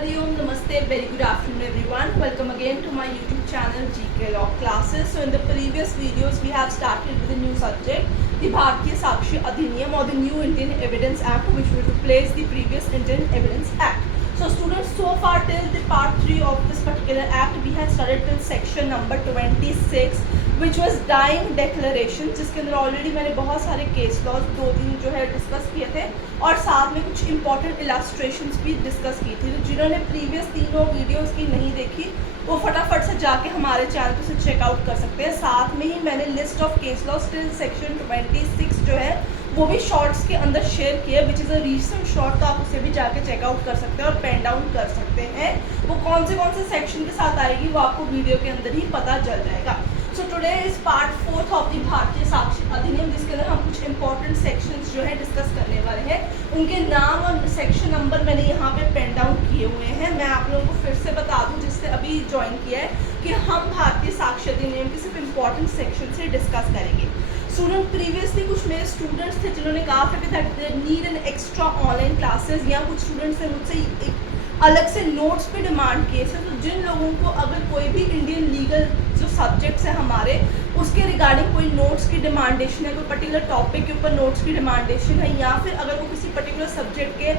Hariom, Namaste, very good afternoon everyone. Welcome again to my YouTube channel GK Law Classes. So in the previous videos we have started with a new subject, the Bharatiya Sakshi Adhiniyam or the new Indian Evidence Act, which will replace the previous Indian Evidence Act. So students, so far till the part 3 of this particular act we had studied till section number 26 which was dying declaration, जिसके अंदर already मैंने बहुत सारे case laws 2-3 जो है discuss किए थे और साथ में कुछ इंपॉर्टेंट इलास्ट्रेशंस भी डिस्कस की थी। तो जिन्होंने प्रीवियस तीनों वीडियोस की नहीं देखी वो फटाफट से जाके हमारे चैनल पर से चेकआउट कर सकते हैं। साथ में ही मैंने list of case laws till section 26 जो है वो भी शॉर्ट्स के अंदर शेयर किया, which is a recent short, तो आप उसे भी जाके चेकआउट कर सकते हैं और पेन डाउन कर सकते हैं। वो कौन से सेक्शन के साथ आएगी वो आपको वीडियो के अंदर ही पता चल जाएगा। So today is part 4 of the भारतीय साक्षी अधिनियम, जिसके अंदर हम कुछ इंपॉर्टेंट सेक्शंस जो है डिस्कस करने वाले हैं। उनके नाम और सेक्शन नंबर मैंने यहाँ पे पेन डाउन किए हुए हैं। मैं आप लोगों को फिर से बता दूँ जिससे अभी ज्वाइन किया है कि हम भारतीय साक्षी अधिनियम के सिर्फ इंपॉर्टेंट सेक्शन से डिस्कस करेंगे। स्टूडेंट प्रीवियसली कुछ मेरे स्टूडेंट्स थे जिन्होंने कहा था कि that they need an extra online classes, या कुछ स्टूडेंट्स ने मुझसे एक अलग से नोट्स पे डिमांड किए थे। तो जिन लोगों को अगर कोई भी इंडियन लीगल जो सब्जेक्ट्स है हमारे उसके रिगार्डिंग कोई नोट्स की डिमांडेशन है, कोई पर्टिकुलर टॉपिक के ऊपर नोट्स की डिमांडेशन है, या फिर अगर वो किसी पर्टिकुलर सब्जेक्ट के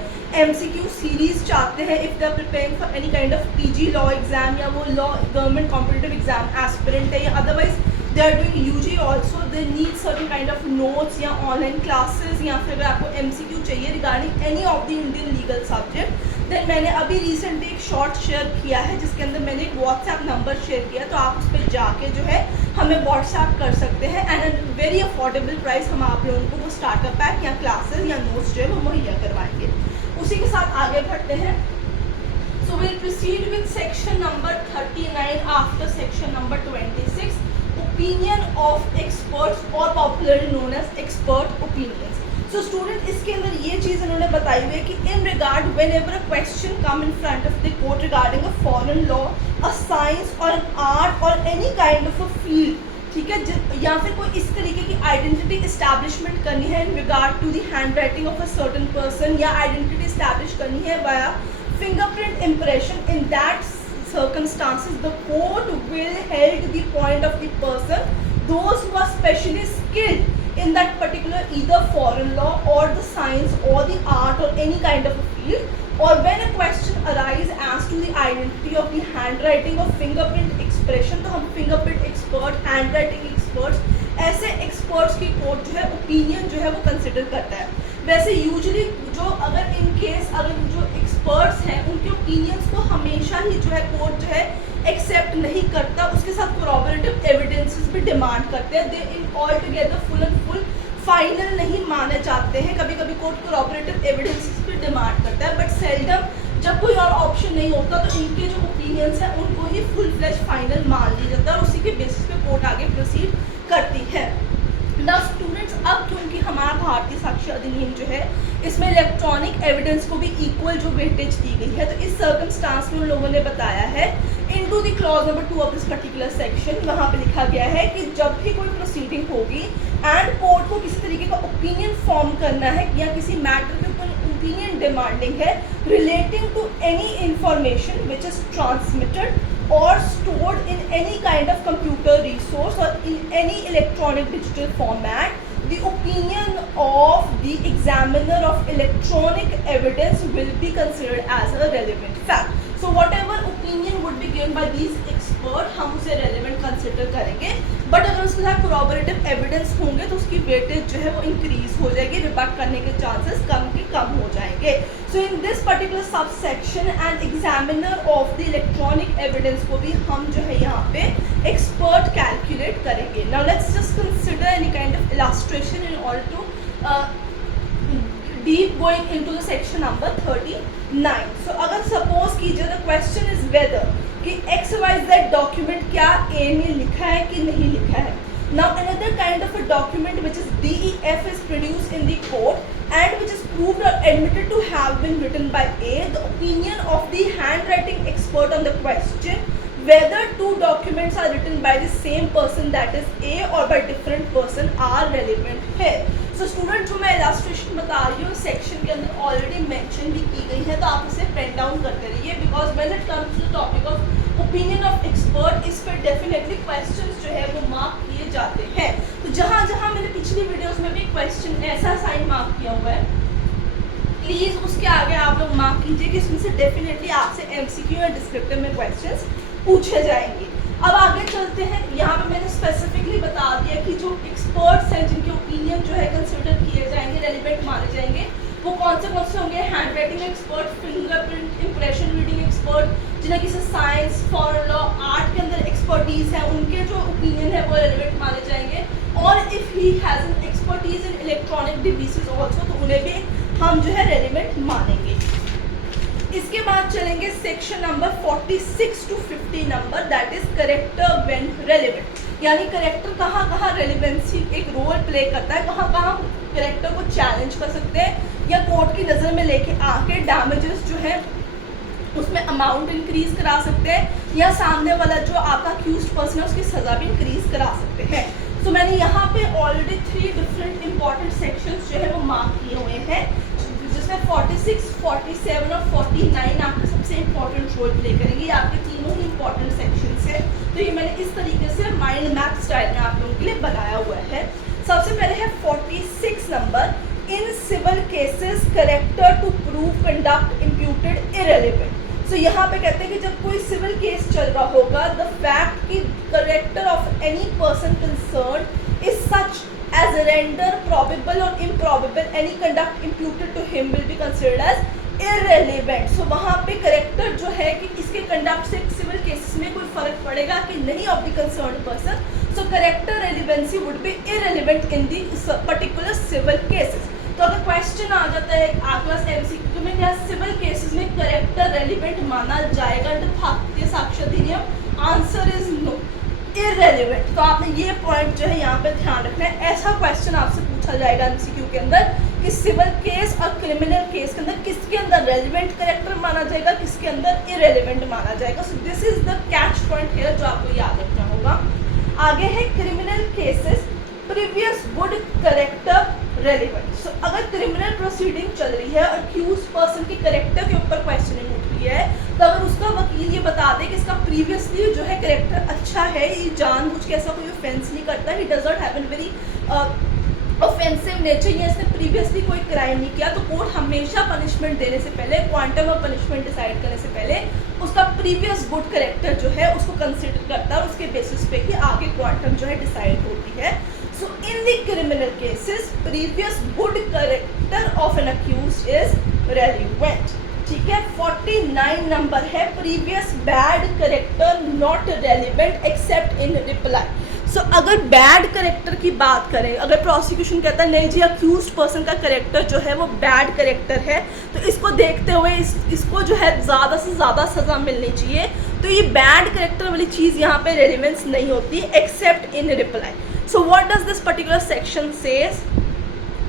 MCQ सीरीज चाहते हैं, if they are preparing for any kind of PG law exam या वो law government competitive exam aspirant है, या otherwise they are doing UG also, they need certain kind of notes या online classes, या फिर अगर आपको MCQ चाहिए regarding any of the Indian legal subject, then मैंने अभी recently एक short share किया है जिसके अंदर मैंने एक WhatsApp नंबर शेयर किया, तो आप उस पर जाके जो है हमें WhatsApp कर सकते हैं and at very affordable price हम आप लोगों को वो स्टार्टर पैक या क्लासेस या नोट्स जो है वो मुहैया करवाएंगे। उसी के साथ आगे बढ़ते हैं। So we'll proceed with section number 39 after section number 26. Opinion of experts or popularly known as expert opinions. So student, इसके अंदर ये चीज़ इन्होंने बताई हुई है कि in regard whenever a question come in front of the court regarding a foreign law, a science or an art or any kind of a field, ठीक है, या फिर कोई इस तरीके की आइडेंटिटी इस्टेब्लिशमेंट करनी है in regard to the handwriting of a certain person, या आइडेंटिटी इस्टेब्लिश करनी है via fingerprint impression, in that circumstances the court will held the point of the person, those who are specially skilled in that particular either foreign law or the science or the art or any kind of a field, or when a question arise as to the identity of the handwriting or fingerprint expression, तो हम fingerprint expert, handwriting experts, ऐसे experts की court जो है opinion जो है वो consider करता है। वैसे यूजुअली जो अगर इन केस अगर जो एक्सपर्ट्स हैं उनके ओपिनियंस को हमेशा ही जो है कोर्ट जो है एक्सेप्ट नहीं करता, उसके साथ कोरॉबरेटिव एविडेंसेस भी डिमांड करते हैं। They in all together full and full final नहीं माने जाते हैं। कभी कभी कोर्ट कोरॉबरेटिव एविडेंसेस भी डिमांड करता है, बट सेल्डम जब कोई और ऑप्शन नहीं होता तो इनके जो ओपिनियंस हैं उनको ही फुल फ्लैश फाइनल मान लिया जाता है और उसी के बेसिस पे कोर्ट आगे प्रोसीड करती है। ना स्टूडेंट्स, अब क्योंकि हमारा भारतीय साक्ष्य अधिनियम जो है इसमें इलेक्ट्रॉनिक एविडेंस को भी इक्वल जो वेटेज दी गई है, तो इस सर्कमस्टांस में उन लोगों ने बताया है into the clause number 2 of this particular section, वहाँ पे लिखा गया है कि जब भी कोई प्रोसीडिंग होगी एंड कोर्ट को किसी तरीके का ओपिनियन फॉर्म करना है या किसी मैटर के ऊपर ओपिनियन डिमांडिंग है relating to any information which is transmitted or stored in any kind of computer resource or in any electronic digital format, the opinion of the examiner of electronic evidence will be considered as a relevant fact. So whatever opinion would be given by these experts, हम उसे relevant consider करेंगे, but अगर उसके साथ corroborative evidence होंगे तो उसकी weightage जो है वो इंक्रीज हो जाएगी, रिबट करने के चांसेस कम के कम हो जाएंगे। So in this particular subsection, an examiner of the electronic evidence को भी हम जो है यहाँ पे expert calculate करेंगे। Now let's just consider any kind of illustration in order to deep going into the section number 39. So अगर suppose कीजिए the question is whether कि XYZ document क्या A ने लिखा है कि नहीं लिखा है। Now another kind of a document which is DEF is produced in the court and which is proved or admitted to have been written by A. The opinion of the handwriting expert on the question whether two documents are written by the same person, that is A, or by different person are relevant here. So student जो मैं illustration बता रही हूँ section के अंदर already mention भी की गई है, तो आप इसे प्रिंट डाउन करते रहिए, because when it comes to the topic of opinion of expert, इस पर डेफिनेटली क्वेश्चंस जो है वो मार्क किए जाते हैं। तो जहाँ जहाँ मैंने पिछली वीडियोस में भी क्वेश्चन ऐसा साइन मार्क किया हुआ है, प्लीज़ उसके आगे आप लोग मार्क कीजिए कि इसमें से डेफिनेटली आपसे एमसीक्यू या डिस्क्रिप्टिव में क्वेश्चंस पूछे जाएंगे। अब आगे चलते हैं। यहाँ पे मैंने स्पेसिफिकली बता दिया कि जो एक्सपर्ट्स हैं जिनके ओपिनियन जो है कंसिडर किए जाएंगे, रेलिवेंट माने जाएंगे, वो कौन से होंगे। Hand writing expert, fingerprint impression reading expert, जिन्हें किसी साइंस, फॉरेन लॉ, आर्ट के अंदर एक्सपर्टीज है, उनके जो ओपिनियन है वो रेलिवेंट माने जाएंगे। और if he has an expertise in electronic devices also, तो उन्हें भी हम जो है रेलिवेंट मानेंगे। इसके बाद चलेंगे section number 46 to 50 number, that is character when relevant, यानी करेक्टर कहाँ कहाँ रेलिवेंसी एक रोल प्ले करता है, कहाँ कहाँ करेक्टर को चैलेंज कर सकते हैं या कोर्ट की नज़र में लेके आके डैमेजेस जो है उसमें अमाउंट इंक्रीज करा सकते हैं, या सामने वाला जो आपका अक्यूज्ड पर्सन है उसकी सज़ा भी इंक्रीज करा सकते हैं। तो मैंने यहाँ पे ऑलरेडी 3 डिफरेंट इंपॉर्टेंट सेक्शंस जो है वो मार्क किए हुए हैं, जिसमें 46, 47 और 49 आपके सबसे इंपॉर्टेंट रोल प्ले करेंगे। ये आपके तीनों ही इंपॉर्टेंट सेक्शंस हैं, तो ये मैंने इस तरीके से माइंड मैप स्टाइल में आप लोगों के लिए बनाया हुआ है। सबसे पहले है 46 नंबर, in civil cases character to prove conduct imputed irrelevant. So यहाँ पे कहते हैं कि जब कोई सिविल केस चल रहा होगा, द फैक्ट कि character of any person concern is such as render probable or improbable any conduct imputed to him will be considered as irrelevant। so वहाँ पे करेक्टर जो है कि इसके कंडक्ट से सिविल केसेस में कोई फर्क पड़ेगा कि नहीं of the concerned person, so character relevancy would be irrelevant in the particular civil cases. तो अगर क्वेश्चन आ जाता है क्लास एमसीक्यू में, क्या सिविल केसेस में करेक्टर रेलिवेंट माना जाएगा अंडर भारतीय साक्ष्य अधिनियम, आंसर इज नो, इररेलेवेंट। तो आपने ये पॉइंट जो है यहाँ पे ध्यान रखना है। ऐसा क्वेश्चन आपसे पूछा जाएगा एमसीक्यू के अंदर कि सिविल केस और क्रिमिनल केस के अंदर किसके अंदर रेलिवेंट करेक्टर माना जाएगा, किसके अंदर इररेलेवेंट माना जाएगा। So this is the catch point here जो आपको याद रखना होगा। आगे है criminal cases previous good character relevant. So अगर क्रिमिनल प्रोसीडिंग चल रही है और अक्यूज्ड पर्सन के करेक्टर के ऊपर क्वेश्चनिंग उठ रही है, तो अगर उसका वकील ये बता दे कि इसका प्रीवियसली जो है करेक्टर अच्छा है, ये जानबूझ के ऐसा कोई ऑफेंस नहीं करता, he does not have an very offensive nature, या इसने प्रीवियसली कोई क्राइम नहीं किया, तो कोर्ट हमेशा पनिशमेंट देने से पहले, क्वांटम ऑफ पनिशमेंट डिसाइड करने से पहले उसका प्रीवियस गुड करेक्टर जो है उसको कंसिडर करता है, उसके बेसिस पे ही आगे क्वांटम जो है डिसाइड होती है। So in the criminal cases previous good character of an accused is relevant. ठीक है, 49 नंबर है previous bad character not relevant except in reply. So अगर बैड करेक्टर की बात करें, अगर प्रोसिक्यूशन कहता है नहीं जी अक्यूज्ड पर्सन का करेक्टर जो है वो बैड करेक्टर है, तो इसको देखते हुए इसको जो है ज़्यादा से ज़्यादा सज़ा मिलनी चाहिए, तो ये बैड करेक्टर वाली चीज़ यहाँ पे रेलिवेंस नहीं होती accept in reply. So what does this particular section says,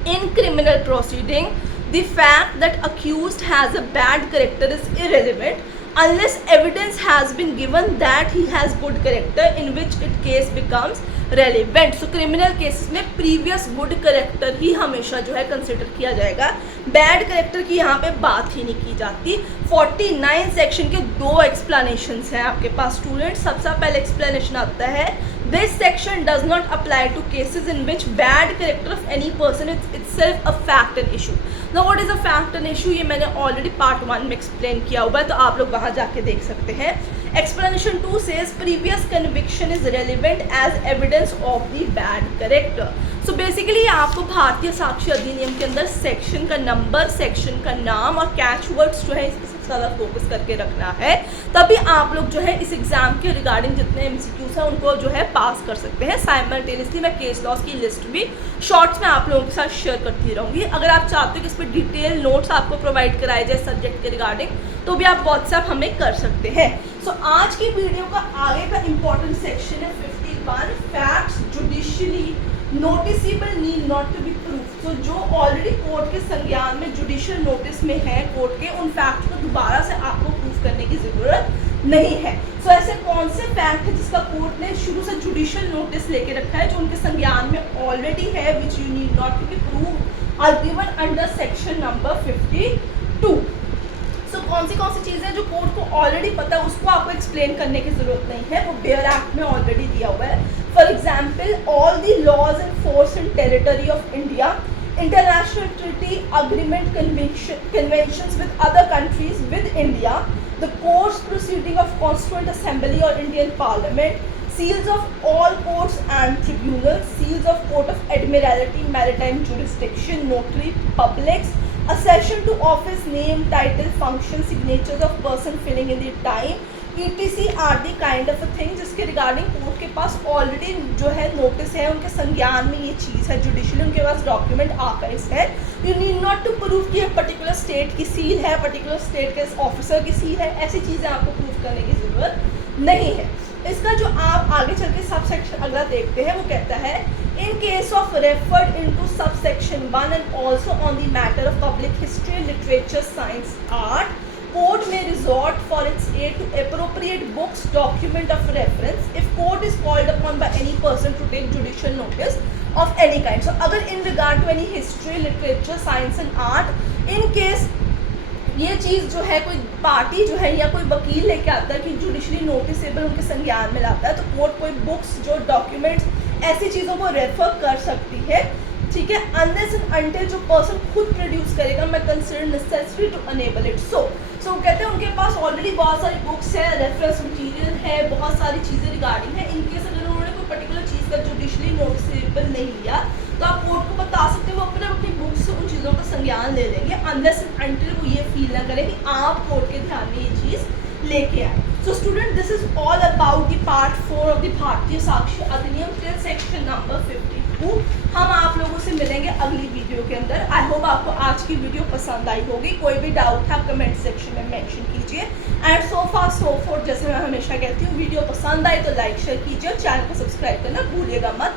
in criminal proceeding the fact that accused has a bad character is irrelevant unless evidence has been given that he has good character, in which it case becomes relevant। so criminal cases में previous good character ही हमेशा जो है consider किया जाएगा, bad character की यहाँ पे बात ही नहीं की जाती। 49 सेक्शन के 2 explanations हैं आपके पास स्टूडेंट। सबसे पहले explanation आता है, this section does not apply to cases in which bad character of any person is itself a fact and issue। now what is a fact and issue, ये मैंने already part 1 में explain किया हुआ है, तो आप लोग वहाँ जाके देख सकते हैं। Explanation 2 says previous conviction is relevant as evidence of the bad character। so basically आपको भारतीय साक्ष्य अधिनियम के अंदर सेक्शन का नंबर, सेक्शन का नाम और कैच वर्ड्स जो है इस पर ज़्यादा फोकस करके रखना है, तभी आप लोग जो है इस एग्जाम के रिगार्डिंग जितने एमसीक्यूज हैं उनको जो है पास कर सकते हैं। साइमल्टेनियसली मैं केस लॉस की लिस्ट भी शॉर्ट्स में आप लोगों के साथ शेयर करती रहूँगी। अगर आप चाहते हो कि इस पर डिटेल नोट्स आपको प्रोवाइड कराए जाए सब्जेक्ट के रिगार्डिंग, तो भी आप व्हाट्सएप हमें कर सकते हैं। सो आज की वीडियो का आगे का इम्पोर्टेंट सेक्शन है 51 facts judicially noticeable need not to be proof. तो जो ऑलरेडी कोर्ट के संज्ञान में जुडिशियल नोटिस में है कोर्ट के, उन फैक्ट्स को दोबारा से आपको प्रूफ करने की ज़रूरत नहीं है। सो ऐसे कौन से फैक्ट है जिसका कोर्ट ने शुरू से जुडिशियल नोटिस लेके रखा है, जो उनके संज्ञान में ऑलरेडी है, which you need not to be prove are given under section number 52। So कौन सी चीज़ें जो कोर्ट को ऑलरेडी पता है उसको आपको एक्सप्लेन करने की जरूरत नहीं है, वो बेयर एक्ट में ऑलरेडी दिया हुआ है। For example, all the laws in force in territory of India, international treaty, agreement, conventions with other countries with India, the courts proceeding of Constituent Assembly or Indian Parliament, seals of all courts and tribunals, seals of Court of Admiralty, Maritime Jurisdiction, Notary Publics, accession to office, name, title, function, signatures of person filling in the time, ETC are the kind of a thing जिसके regarding court के पास already जो है notice है, उनके संज्ञान में ये चीज़ है, जुडिशली उनके पास डॉक्यूमेंट आकाइज है। You need not to prove कि पर्टिकुलर स्टेट की सील है, पर्टिकुलर स्टेट के ऑफिसर की सील है, ऐसी चीज़ें आपको प्रूव करने की ज़रूरत नहीं है। इसका जो आप आगे चल के सब सेक्शन अगला देखते हैं, वो कहता है in case of referred into sub section 1 and also on the matter of public history, literature, science, art, court may resort for its aid to appropriate books, document of reference if court is called upon by any person to take judicial notice of any kind. So अगर in regard to any history, literature, science and art, in case ये चीज़ जो है कोई party जो है या कोई वकील लेके आता है कि जुडिशली नोटिसेबल उनके संज्ञान में लाता है, तो कोर्ट कोई बुक्स जो डॉक्यूमेंट्स ऐसी चीज़ों को रेफर कर सकती है, ठीक है, अनलेस एंड अनटिल जो पर्सन खुद प्रोड्यूस करेगा, मैं consider necessary to enable it. So कहते हैं उनके पास ऑलरेडी बहुत सारी बुक्स है, रेफरेंस मटीरियल है, बहुत सारी चीज़ें रिगार्डिंग है। इनकेस अगर उन्होंने कोई पर्टिकुलर चीज़ का जुडिशली नोटिसेबल नहीं लिया, तो आप कोर्ट को बता सकते हो वो अपनी बुक्स से उन चीज़ों का संज्ञान ले लेंगे, अनलेस एंड अनटिल वो ये फील ना करें कि आप कोर्ट के ध्यान में ये चीज़ लेके आए। So student, this is all about the part 4 of the भारतीय साक्ष्य अधिनियम टिल सेक्शन नंबर 52। हम आप लोगों से मिलेंगे अगली वीडियो के अंदर। आई होप आपको आज की वीडियो पसंद आई होगी। कोई भी डाउट है कमेंट सेक्शन में मेंशन कीजिए। And so far so fourth, जैसे मैं हमेशा कहती हूँ, वीडियो पसंद आए तो लाइक शेयर कीजिए और चैनल को सब्सक्राइब करना भूलिएगा मत।